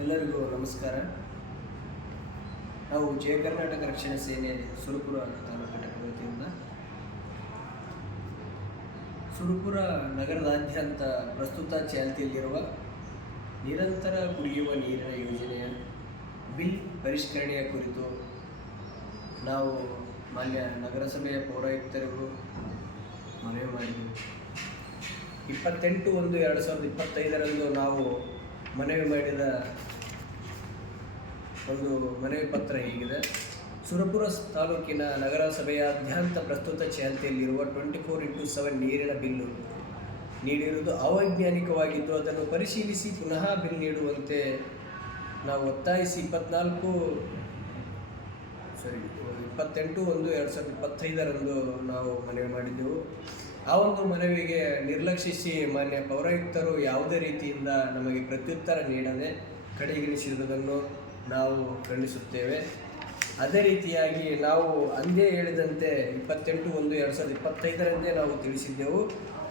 ಎಲ್ಲರಿಗೂ ನಮಸ್ಕಾರ. ನಾವು ಜಯ ಕರ್ನಾಟಕ ರಕ್ಷಣಾ ಸೇನೆ ಸುರಪುರ ತಾಲೂಕು ಘಟಕದ ವತಿಯಿಂದ ಸುರಪುರ ನಗರದಾದ್ಯಂತ ಪ್ರಸ್ತುತ ಚಾಲ್ತಿಯಲ್ಲಿರುವ ನಿರಂತರ ಕುಡಿಯುವ ನೀರಿನ ಯೋಜನೆಯ ಬಿಲ್ ಪರಿಷ್ಕರಣೆಯ ಕುರಿತು ನಾವು ಮಾನ್ಯ ನಗರಸಭೆಯ ಪೌರಾಯುಕ್ತರಿಗೂ ಮನವಿ ಮಾಡಿದೆವು. 28/1/2025 ನಾವು ಮನವಿ ಮಾಡಿದ ಒಂದು ಮನವಿ ಪತ್ರ ಹೀಗಿದೆ. ಸುರಪುರ ತಾಲೂಕಿನ ನಗರಸಭೆಯಾದ್ಯಂತ ಪ್ರಸ್ತುತ ಚಾಲ್ತಿಯಲ್ಲಿರುವ 24x7 ನೀರಿನ ಬಿಲ್ಲು ನೀಡಿರುವುದು ಅವೈಜ್ಞಾನಿಕವಾಗಿದ್ದು, ಅದನ್ನು ಪರಿಶೀಲಿಸಿ ಪುನಃ ಬಿಲ್ ನೀಡುವಂತೆ ನಾವು ಒತ್ತಾಯಿಸಿ 28/1/2025 ನಾವು ಮನವಿ ಮಾಡಿದ್ದೆವು. ಆ ಒಂದು ಮನವಿಗೆ ನಿರ್ಲಕ್ಷಿಸಿ ಮಾನ್ಯ ಪೌರಾಯುಕ್ತರು ಯಾವುದೇ ರೀತಿಯಿಂದ ನಮಗೆ ಪ್ರತ್ಯುತ್ತರ ನೀಡದೆ ಕಡೆಗಣಿಸಿರುವುದನ್ನು ನಾವು ಖಂಡಿಸುತ್ತೇವೆ. ಅದೇ ರೀತಿಯಾಗಿ ನಾವು ಅಂದೇ ಹೇಳಿದಂತೆ 28/1/2025 ನಾವು ತಿಳಿಸಿದ್ದೆವು.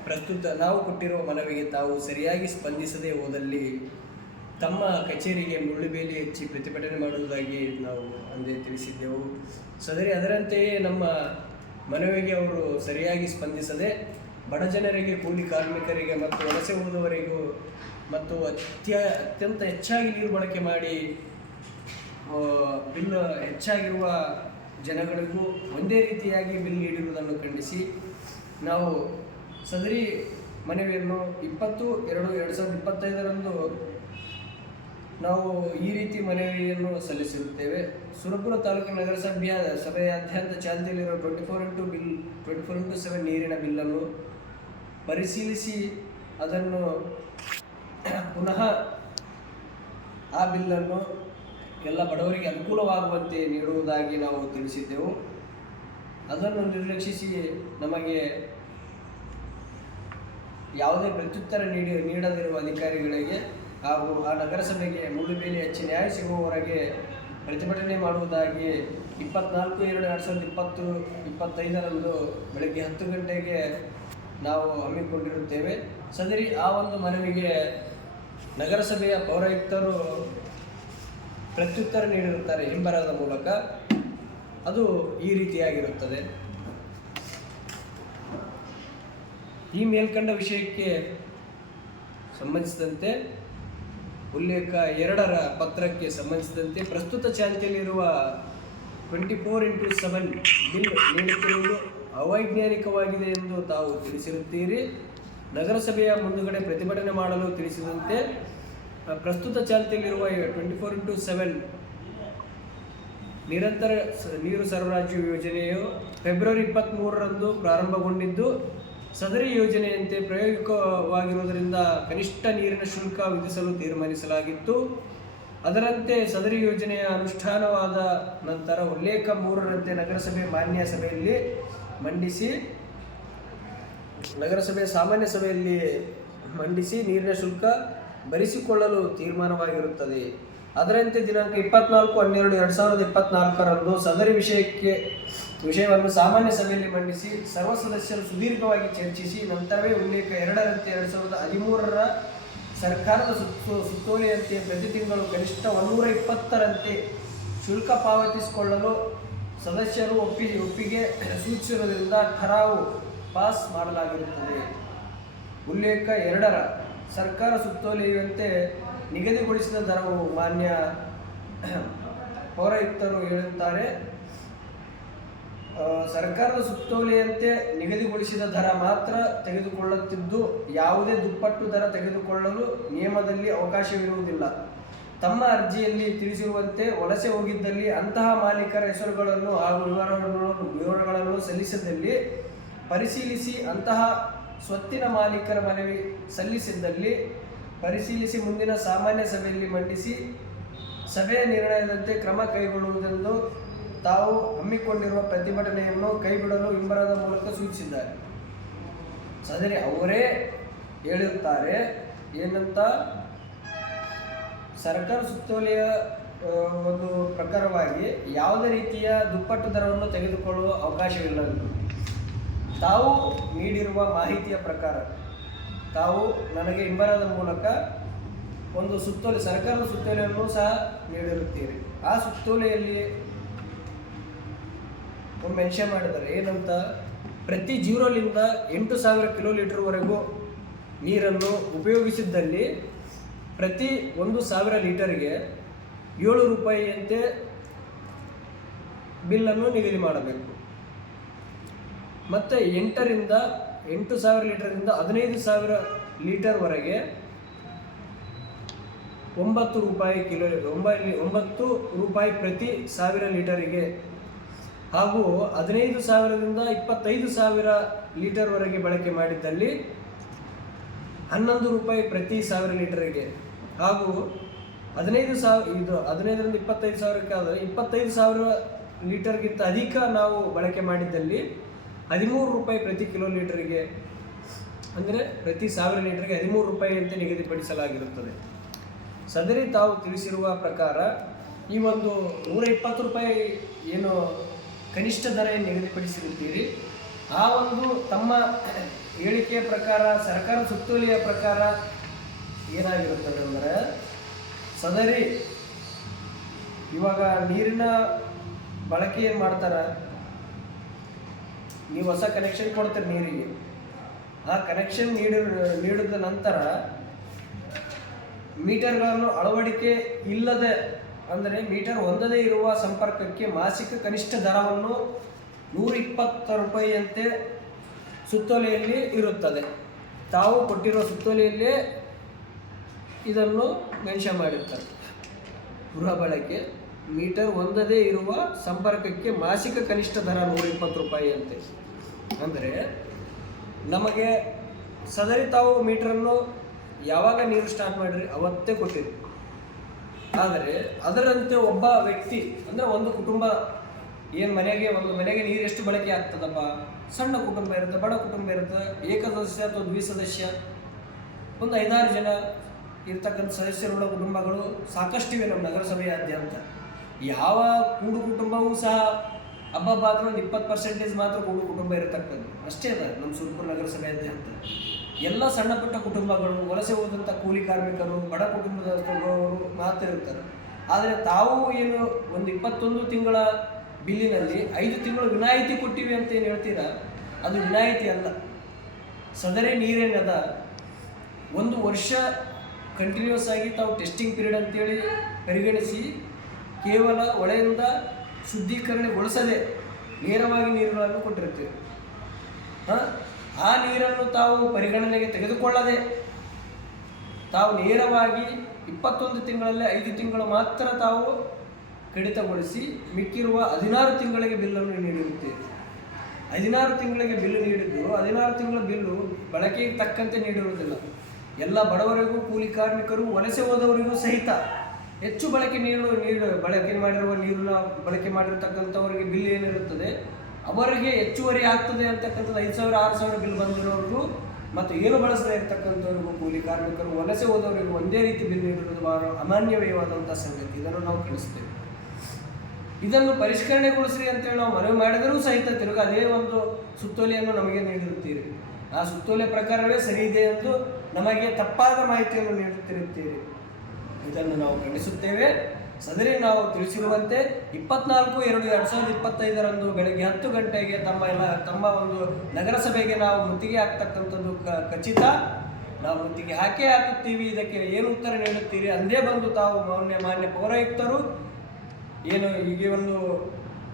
ಪ್ರಸ್ತುತ ನಾವು ಕೊಟ್ಟಿರುವ ಮನವಿಗೆ ತಾವು ಸರಿಯಾಗಿ ಸ್ಪಂದಿಸದೇ ಹೋದಲ್ಲಿ ತಮ್ಮ ಕಚೇರಿಗೆ ಮುಳ್ಳುಬೇಲಿ ಹಚ್ಚಿ ಪ್ರತಿಭಟನೆ ಮಾಡುವುದಾಗಿ ನಾವು ಅಂದೇ ತಿಳಿಸಿದ್ದೆವು. ಅದರಂತೆಯೇ ನಮ್ಮ ಮನವಿಗೆ ಅವರು ಸರಿಯಾಗಿ ಸ್ಪಂದಿಸದೆ ಬಡ ಜನರಿಗೆ, ಕೂಲಿ ಕಾರ್ಮಿಕರಿಗೆ ಮತ್ತು ವಲಸೆ ಹೋದವರಿಗೂ ಮತ್ತು ಅತ್ಯಂತ ಹೆಚ್ಚಾಗಿ ನೀರು ಬಳಕೆ ಮಾಡಿ ಬಿಲ್ ಹೆಚ್ಚಾಗಿರುವ ಜನಗಳಿಗೂ ಒಂದೇ ರೀತಿಯಾಗಿ ಬಿಲ್ ನೀಡಿರುವುದನ್ನು ಖಂಡಿಸಿ ನಾವು ಸದರಿ ಮನವಿಯನ್ನು 20/2/2025 ನಾವು ಈ ರೀತಿ ಮನವಿಯನ್ನು ಸಲ್ಲಿಸಿರುತ್ತೇವೆ. ಸುರಪುರ ತಾಲೂಕಿನ ನಗರಸಭೆಯಾದ್ಯಂತ ಚಾಲ್ತಿಯಲ್ಲಿರುವ 24x7 ನೀರಿನ ಬಿಲ್ಲನ್ನು ಪರಿಶೀಲಿಸಿ ಅದನ್ನು ಪುನಃ ಆ ಬಿಲ್ಲನ್ನು ಎಲ್ಲ ಬಡವರಿಗೆ ಅನುಕೂಲವಾಗುವಂತೆ ನೀಡುವುದಾಗಿ ನಾವು ತಿಳಿಸಿದ್ದೆವು. ಅದನ್ನು ನಿರ್ಲಕ್ಷಿಸಿ ನಮಗೆ ಯಾವುದೇ ಪ್ರತ್ಯುತ್ತರ ನೀಡದಿರುವ ಅಧಿಕಾರಿಗಳಿಗೆ ಹಾಗೂ ಆ ನಗರಸಭೆಗೆ ಮುಳ್ಳುಬೇಲಿ ಹಚ್ಚಿ ನ್ಯಾಯ ಸಿಗುವವರೆಗೆ ಪ್ರತಿಭಟನೆ ಮಾಡುವುದಾಗಿ 24/2/2025 ಬೆಳಗ್ಗೆ 10 ಗಂಟೆಗೆ ನಾವು ಹಮ್ಮಿಕೊಂಡಿರುತ್ತೇವೆ. ಸದರಿ ಆ ಒಂದು ಮನವಿಗೆ ನಗರಸಭೆಯ ಪೌರಾಯುಕ್ತರು ಪ್ರತ್ಯುತ್ತರ ನೀಡಿರುತ್ತಾರೆ ಹಿಂಬರದ ಮೂಲಕ. ಅದು ಈ ರೀತಿಯಾಗಿರುತ್ತದೆ. ಈ ಮೇಲ್ಕಂಡ ವಿಷಯಕ್ಕೆ ಸಂಬಂಧಿಸಿದಂತೆ ಉಲ್ಲೇಖ 2ರ ಪತ್ರಕ್ಕೆ ಸಂಬಂಧಿಸಿದಂತೆ ಪ್ರಸ್ತುತ ಚಾಲ್ತಿಯಲ್ಲಿರುವ 24x7 ಬಿಲ್ ನೀಡುತ್ತಿರುವುದು ಅವೈಜ್ಞಾನಿಕವಾಗಿದೆ ಎಂದು ತಾವು ತಿಳಿಸಿರುತ್ತೀರಿ. ನಗರಸಭೆಯ ಮುಂದುಗಡೆ ಪ್ರತಿಭಟನೆ ಮಾಡಲು ತಿಳಿಸಿದಂತೆ ಪ್ರಸ್ತುತ ಚಾಲ್ತಿಯಲ್ಲಿರುವ 24x7 ನಿರಂತರ ನೀರು ಸರಬರಾಜು ಯೋಜನೆಯು ಫೆಬ್ರವರಿ 23ರಂದು ಪ್ರಾರಂಭಗೊಂಡಿದ್ದು, ಸದರಿ ಯೋಜನೆಯಂತೆ ಪ್ರಾಯೋಗಿಕವಾಗಿರುವುದರಿಂದ ಕನಿಷ್ಠ ನೀರಿನ ಶುಲ್ಕ ವಿಧಿಸಲು ತೀರ್ಮಾನಿಸಲಾಗಿತ್ತು. ಅದರಂತೆ ಸದರಿ ಯೋಜನೆಯ ಅನುಷ್ಠಾನವಾದ ನಂತರ ಉಲ್ಲೇಖ 3ರಂತೆ ನಗರಸಭೆಯ ಸಾಮಾನ್ಯ ಸಭೆಯಲ್ಲಿ ಮಂಡಿಸಿ ನೀರಿನ ಶುಲ್ಕ ಭರಿಸಿಕೊಳ್ಳಲು ತೀರ್ಮಾನವಾಗಿರುತ್ತದೆ. ಅದರಂತೆ ದಿನಾಂಕ 24/12/2024 ಸದರಿ ವಿಷಯವನ್ನು ಸಾಮಾನ್ಯ ಸಭೆಯಲ್ಲಿ ಮಂಡಿಸಿ ಸರ್ವ ಸದಸ್ಯರು ಸುದೀರ್ಘವಾಗಿ ಚರ್ಚಿಸಿ ನಂತರವೇ ಉಲ್ಲೇಖ 2ರಂತೆ 2013ರ ಸರ್ಕಾರದ ಸುತ್ತೋಲೆಯಂತೆ ಪ್ರತಿ ತಿಂಗಳು ಕನಿಷ್ಠ 120ರಂತೆ ಶುಲ್ಕ ಪಾವತಿಸಿಕೊಳ್ಳಲು ಸದಸ್ಯರು ಒಪ್ಪಿಗೆ ಸೂಚಿಸಿರುವುದರಿಂದ ಠರಾವು ಪಾಸ್ ಮಾಡಲಾಗಿರುತ್ತದೆ. ಉಲ್ಲೇಖ 2ರ ಸರ್ಕಾರ ಸುತ್ತೋಲೆಯಂತೆ ನಿಗದಿಗೊಳಿಸಿದ ದರವು ಮಾನ್ಯ ಪೌರಾಯುಕ್ತರು ಹೇಳುತ್ತಾರೆ, ಸರ್ಕಾರದ ಸುತ್ತೋಲೆಯಂತೆ ನಿಗದಿಗೊಳಿಸಿದ ದರ ಮಾತ್ರ ತೆಗೆದುಕೊಳ್ಳುತ್ತಿದ್ದು ಯಾವುದೇ ದುಪ್ಪಟ್ಟು ದರ ತೆಗೆದುಕೊಳ್ಳಲು ನಿಯಮದಲ್ಲಿ ಅವಕಾಶವಿರುವುದಿಲ್ಲ. ತಮ್ಮ ಅರ್ಜಿಯಲ್ಲಿ ತಿಳಿಸಿರುವಂತೆ ವಲಸೆ ಹೋಗಿದ್ದಲ್ಲಿ ಅಂತಹ ಮಾಲೀಕರ ಹೆಸರುಗಳನ್ನು ಹಾಗೂ ವಿವರಗಳನ್ನು ಸಲ್ಲಿಸಿದಲ್ಲಿ ಪರಿಶೀಲಿಸಿ, ಅಂತಹ ಸ್ವತ್ತಿನ ಮಾಲೀಕರ ಮನವಿ ಸಲ್ಲಿಸಿದ್ದಲ್ಲಿ ಪರಿಶೀಲಿಸಿ ಮುಂದಿನ ಸಾಮಾನ್ಯ ಸಭೆಯಲ್ಲಿ ಮಂಡಿಸಿ ಸಭೆಯ ನಿರ್ಣಯದಂತೆ ಕ್ರಮ ಕೈಗೊಳ್ಳುವುದೆಂದು ತಾವು ಹಮ್ಮಿಕೊಂಡಿರುವ ಪ್ರತಿಭಟನೆಯನ್ನು ಕೈಬಿಡಲು ಹಿಂಬರದ ಮೂಲಕ ಸೂಚಿಸಿದ್ದಾರೆ. ಸದರಿ ಅವರೇ ಹೇಳುತ್ತಾರೆ ಏನಂತ, ಸರ್ಕಾರ ಸುತ್ತೋಲೆಯ ಒಂದು ಪ್ರಕಾರವಾಗಿ ಯಾವುದೇ ರೀತಿಯ ದುಪ್ಪಟ್ಟು ದರವನ್ನು ತೆಗೆದುಕೊಳ್ಳುವ ಅವಕಾಶವಿಲ್ಲ. ತಾವು ನೀಡಿರುವ ಮಾಹಿತಿಯ ಪ್ರಕಾರ ತಾವು ನನಗೆ ಹಿಂಬರದ ಮೂಲಕ ಒಂದು ಸುತ್ತೋಲೆ, ಸರ್ಕಾರದ ಸುತ್ತೋಲೆಯನ್ನು ಸಹ ನೀಡಿರುತ್ತೀರಿ. ಆ ಸುತ್ತೋಲೆಯಲ್ಲಿ ಒಂದು ಮೆನ್ಷನ್ ಮಾಡಿದ್ದಾರೆ ಏನಂತ, ಪ್ರತಿ 0ರಿಂದ 8,000 ಕಿಲೋಮೀಟರ್ವರೆಗೂ ನೀರನ್ನು ಉಪಯೋಗಿಸಿದ್ದಲ್ಲಿ ಪ್ರತಿ 1,000 ಲೀಟರ್ಗೆ 7 ರೂಪಾಯಿಯಂತೆ ಬಿಲ್ಲನ್ನು ನಿಗದಿ ಮಾಡಬೇಕು. ಮತ್ತು 8,000 ಲೀಟರಿಂದ 15,000 ಲೀಟರ್ವರೆಗೆ 9 ರೂಪಾಯಿ 9 ರೂಪಾಯಿ ಪ್ರತಿ 1,000 ಲೀಟರಿಗೆ, ಹಾಗೂ 15,000ರಿಂದ 25,000 ಲೀಟರ್ವರೆಗೆ ಬಳಕೆ ಮಾಡಿದ್ದಲ್ಲಿ 11 ರೂಪಾಯಿ ಪ್ರತಿ 1,000 ಲೀಟರಿಗೆ, ಹಾಗೂ 15ರಿಂದ 25,000ಕ್ಕೆ ಆದರೆ 25,000 ಲೀಟರ್ಗಿಂತ ಅಧಿಕ ನಾವು ಬಳಕೆ ಮಾಡಿದ್ದಲ್ಲಿ 13 ರೂಪಾಯಿ ಪ್ರತಿ ಕಿಲೋಮೀಟರಿಗೆ, ಅಂದರೆ ಪ್ರತಿ 1,000 ಲೀಟರ್ಗೆ 13 ರೂಪಾಯಿ ಅಂತ ನಿಗದಿಪಡಿಸಲಾಗಿರುತ್ತದೆ. ಸದರಿ ತಾವು ತಿಳಿಸಿರುವ ಪ್ರಕಾರ ಈ ಒಂದು 120 ರೂಪಾಯಿ ಏನು ಕನಿಷ್ಠ ದರ ನಿಗದಿಪಡಿಸಿರುತ್ತೀರಿ, ಆ ಒಂದು ತಮ್ಮ ಹೇಳಿಕೆಯ ಪ್ರಕಾರ, ಸರ್ಕಾರ ಸುತ್ತೋಲೆಯ ಪ್ರಕಾರ ಏನಾಗಿರುತ್ತದೆ ಅಂದರೆ, ಸದರಿ ಇವಾಗ ನೀರಿನ ಬಳಕೆ ಏನು ಮಾಡ್ತಾರೆ, ನೀವು ಹೊಸ ಕನೆಕ್ಷನ್ ಕೊಡ್ತೀರಿ ನೀರಿಗೆ, ಆ ಕನೆಕ್ಷನ್ ನೀಡಿದ ನಂತರ ಮೀಟರ್ಗಳನ್ನು ಅಳವಡಿಕೆ ಇಲ್ಲದೆ, ಅಂದರೆ ಮೀಟರ್ ಹೊಂದದೇ ಇರುವ ಸಂಪರ್ಕಕ್ಕೆ ಮಾಸಿಕ ಕನಿಷ್ಠ ದರವನ್ನು 120 ರೂಪಾಯಿಯಂತೆ ಸುತ್ತೋಲೆಯಲ್ಲಿ ಇರುತ್ತದೆ. ತಾವು ಕೊಟ್ಟಿರುವ ಸುತ್ತೋಲೆಯಲ್ಲೇ ಇದನ್ನು ಮೆನ್ಷನ್ ಮಾಡಿರ್ತಾರೆ. ಗೃಹ ಬಳಕೆ ಮೀಟರ್ ಹೊಂದದೇ ಇರುವ ಸಂಪರ್ಕಕ್ಕೆ ಮಾಸಿಕ ಕನಿಷ್ಠ ದರ 120 ರೂಪಾಯಿಯಂತೆ. ಅಂದರೆ ನಮಗೆ ಸದರಿ ತಾವು ಮೀಟರನ್ನು ಯಾವಾಗ ನೀರು ಸ್ಟಾರ್ಟ್ ಮಾಡಿರಿ ಅವತ್ತೇ ಕೊಟ್ಟಿರಿ. ಆದರೆ ಅದರಂತೆ ಒಬ್ಬ ವ್ಯಕ್ತಿ, ಅಂದರೆ ಒಂದು ಕುಟುಂಬ ಏನು ಒಂದು ಮನೆಗೆ ನೀರು ಎಷ್ಟು ಬಳಕೆ ಆಗ್ತದಪ್ಪ, ಸಣ್ಣ ಕುಟುಂಬ ಇರುತ್ತೆ, ಬಡ ಕುಟುಂಬ ಇರುತ್ತೆ, ಏಕಸದಸ್ಯ ಅಥವಾ ದ್ವಿಸದಸ್ಯ, ಒಂದು 5-6 ಜನ ಇರ್ತಕ್ಕಂಥ ಸದಸ್ಯರುಗಳ ಕುಟುಂಬಗಳು ಸಾಕಷ್ಟಿವೆ ನಮ್ಮ ನಗರಸಭೆಯಾದ್ಯಂತ. ಯಾವ ಕೂಡು ಕುಟುಂಬವೂ ಸಹ ಹಬ್ಬ ಒಂದು 20% ಮಾತ್ರ ಕೂಡು ಕುಟುಂಬ ಇರತಕ್ಕದ್ದು ಅಷ್ಟೇ ಅದ ನಮ್ಮ ಸುರಪುರ ನಗರಸಭೆಯಾದ್ಯಂತ. ಎಲ್ಲ ಸಣ್ಣ ಪುಟ್ಟ ಕುಟುಂಬಗಳು, ವಲಸೆ ಹೋದಂಥ ಕೂಲಿ ಕಾರ್ಮಿಕರು, ಬಡ ಕುಟುಂಬದವರು ಮಾತ್ರ ಇರ್ತಾರೆ. ಆದರೆ ತಾವು ಏನು ಒಂದು 21 ತಿಂಗಳ ಬಿಲ್ಲಿನಲ್ಲಿ 5 ತಿಂಗಳು ವಿನಾಯಿತಿ ಕೊಟ್ಟಿವಿ ಅಂತ ಏನು ಹೇಳ್ತೀರಾ, ಅದು ವಿನಾಯಿತಿ ಅಲ್ಲ. ಸದರಿ ನೀರೇನದ 1 ವರ್ಷ ಕಂಟಿನ್ಯೂಸ್ ಆಗಿ ತಾವು ಟೆಸ್ಟಿಂಗ್ ಪೀರಿಯಡ್ ಅಂತೇಳಿ ಪರಿಗಣಿಸಿ ಕೇವಲ ಹೊಳೆಯಿಂದ ಶುದ್ಧೀಕರಣಗೊಳಿಸದೆ ನೇರವಾಗಿ ನೀರುಗಳನ್ನು ಕೊಟ್ಟಿರ್ತೀವಿ. ಆ ನೀರನ್ನು ತಾವು ಪರಿಗಣನೆಗೆ ತೆಗೆದುಕೊಳ್ಳದೆ ತಾವು ನೇರವಾಗಿ 21 ತಿಂಗಳಲ್ಲಿ 5 ತಿಂಗಳು ಮಾತ್ರ ತಾವು ಕಡಿತಗೊಳಿಸಿ ಮಿಕ್ಕಿರುವ 16 ತಿಂಗಳಿಗೆ ಬಿಲ್ಲನ್ನು ನೀಡಿರುತ್ತೇವೆ. 16 ತಿಂಗಳಿಗೆ ಬಿಲ್ಲು ನೀಡಿದ್ದು 16 ತಿಂಗಳ ಬಿಲ್ಲು ಬಳಕೆಗೆ ತಕ್ಕಂತೆ ನೀಡಿರುವುದಿಲ್ಲ. ಎಲ್ಲ ಬಡವರಿಗೂ, ಕೂಲಿ ಕಾರ್ಮಿಕರು, ವಲಸೆ ಹೋದವರಿಗೂ ಸಹಿತ ಹೆಚ್ಚು ಬಳಕೆ ಬಳಕೆ ಮಾಡಿರತಕ್ಕಂಥವರಿಗೆ ಬಿಲ್ ಏನಿರುತ್ತದೆ ಅವರಿಗೆ ಹೆಚ್ಚುವರಿ ಆಗ್ತದೆ ಅಂತಕ್ಕಂಥದ್ದು 5,000-6,000 ಬಿಲ್ ಬಂದಿರೋರಿಗೂ ಮತ್ತು ಏನು ಬಳಸದೇ ಇರತಕ್ಕಂಥವ್ರಿಗೂ, ಕೂಲಿ ಕಾರ್ಮಿಕರು, ವಲಸೆ ಹೋದವರಿಗೂ ಒಂದೇ ರೀತಿ ಬಿಲ್ ನೀಡಿರುವುದು ಬಹಳ ಅಮಾನ್ಯವಾದಂಥ ಸಂಗತಿ. ಇದನ್ನು ನಾವು ಕಳಿಸ್ತೇವೆ. ಇದನ್ನು ಪರಿಷ್ಕರಣೆಗೊಳಿಸ್ರಿ ಅಂತೇಳಿ ನಾವು ಮನವಿ ಮಾಡಿದರೂ ಸಹಿತ ತಿರುಗಿ ಅದೇ ಒಂದು ಸುತ್ತೋಲೆಯನ್ನು ನಮಗೆ ನೀಡಿರುತ್ತೀರಿ. ಆ ಸುತ್ತೋಲೆ ಪ್ರಕಾರವೇ ಸರಿ ಇದೆ ಎಂದು ನಮಗೆ ತಪ್ಪಾದ ಮಾಹಿತಿಯನ್ನು ನೀಡುತ್ತಿರುತ್ತೀರಿ. ಇದನ್ನು ನಾವು ಖಂಡಿಸುತ್ತೇವೆ. ಸದರಿ ನಾವು ತಿಳಿಸಿರುವಂತೆ 24/2/2025 ಬೆಳಗ್ಗೆ 10 ಗಂಟೆಗೆ ತಮ್ಮ ಒಂದು ನಗರಸಭೆಗೆ ನಾವು ಮುತ್ತಿಗೆ ಹಾಕ್ತಕ್ಕಂಥದ್ದು ಖಚಿತ. ನಾವು ಮುತ್ತಿಗೆ ಹಾಕುತ್ತೀವಿ. ಇದಕ್ಕೆ ಏನು ಉತ್ತರ ನೀಡುತ್ತೀರಿ ಅಂದೇ ಬಂದು ತಾವು ಮಾನ್ಯ ಪೌರಾಯುಕ್ತರು ಏನು ಈಗ ಒಂದು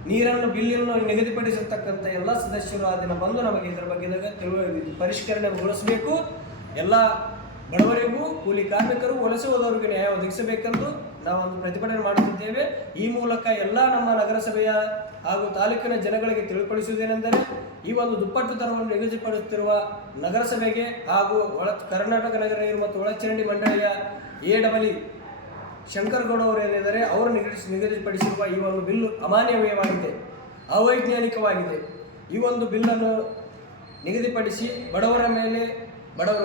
ನೀರನ್ನು ಬಿಲ್ಲನ್ನು ನಿಗದಿಪಡಿಸಿರ್ತಕ್ಕಂಥ ಎಲ್ಲ ಸದಸ್ಯರು ಆ ದಿನ ಬಂದು ನಮಗೆ ಇದರ ಬಗ್ಗೆ ಪರಿಷ್ಕರಣೆಗೊಳಿಸಬೇಕು. ಎಲ್ಲ ಬಡವರಿಗೂ, ಕೂಲಿ ಕಾರ್ಮಿಕರು, ವಲಸೆ ಹೋದವರಿಗೆ ನ್ಯಾಯ ಒದಗಿಸಬೇಕೆಂದು ನಾವೊಂದು ಪ್ರತಿಭಟನೆ ಮಾಡುತ್ತಿದ್ದೇವೆ. ಈ ಮೂಲಕ ಎಲ್ಲ ನಮ್ಮ ನಗರಸಭೆಯ ಹಾಗೂ ತಾಲೂಕಿನ ಜನಗಳಿಗೆ ತಿಳಿಪಡಿಸುವುದೇನೆಂದರೆ, ಈ ಒಂದು ದುಪ್ಪಟ್ಟು ದರವನ್ನು ನಿಗದಿಪಡಿಸುತ್ತಿರುವ ನಗರಸಭೆಗೆ ಹಾಗೂ ಕರ್ನಾಟಕ ನಗರ ನೀರು ಮತ್ತು ಒಳಚರಂಡಿ ಮಂಡಳಿಯ AEE ಶಂಕರಗೌಡ ಅವರು ಏನಿದ್ದಾರೆ ಅವರು ನಿಗದಿಪಡಿಸಿರುವ ಈ ಒಂದು ಬಿಲ್ಲು ಅಮಾನ್ಯವಾಗಿದೆ, ಅವೈಜ್ಞಾನಿಕವಾಗಿದೆ. ಈ ಒಂದು ಬಿಲ್ಲನ್ನು ನಿಗದಿಪಡಿಸಿ ಬಡವರ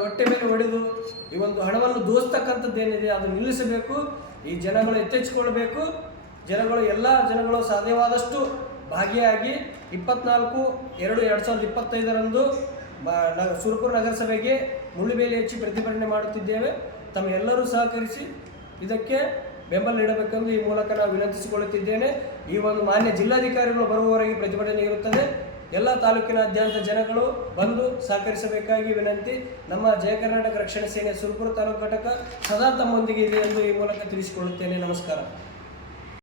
ಹೊಟ್ಟೆ ಮೇಲೆ ಹೊಡೆದು ಈ ಒಂದು ಹಣವನ್ನು ದೋಸ್ತಕ್ಕಂಥದ್ದೇನಿದೆ ಅದು ನಿಲ್ಲಿಸಬೇಕು. ಈ ಜನಗಳು ಎಚ್ಚೆತ್ತುಕೊಳ್ಳಬೇಕು. ಎಲ್ಲ ಜನಗಳು ಸಾಧ್ಯವಾದಷ್ಟು ಭಾಗಿಯಾಗಿ 24/2/2025 ಸುರಪುರ ನಗರಸಭೆಗೆ ಮುಳ್ಳುಬೇಲಿ ಹಚ್ಚಿ ಪ್ರತಿಭಟನೆ ಮಾಡುತ್ತಿದ್ದೇವೆ. ತಮ್ಮೆಲ್ಲರೂ ಸಹಕರಿಸಿ ಇದಕ್ಕೆ ಬೆಂಬಲ ನೀಡಬೇಕೆಂದು ಈ ಮೂಲಕ ನಾವು ವಿನಂತಿಸಿಕೊಳ್ಳುತ್ತಿದ್ದೇನೆ. ಈ ಒಂದು ಮಾನ್ಯ ಜಿಲ್ಲಾಧಿಕಾರಿಗಳು ಬರುವವರೆಗೆ ಪ್ರತಿಭಟನೆ ಇರುತ್ತದೆ. ಎಲ್ಲ ತಾಲೂಕಿನಾದ್ಯಂತ ಜನಗಳು ಬಂದು ಸಹಕರಿಸಬೇಕಾಗಿ ವಿನಂತಿ. ನಮ್ಮ ಜಯ ಕರ್ನಾಟಕ ರಕ್ಷಣಾ ಸೇನೆ ಸುರಪುರ ತಾಲೂಕು ಘಟಕ ಸದಾ ತಮ್ಮೊಂದಿಗೆ ಇದೆ ಎಂದು ಈ ಮೂಲಕ ತಿಳಿಸಿಕೊಳ್ಳುತ್ತೇನೆ. ನಮಸ್ಕಾರ.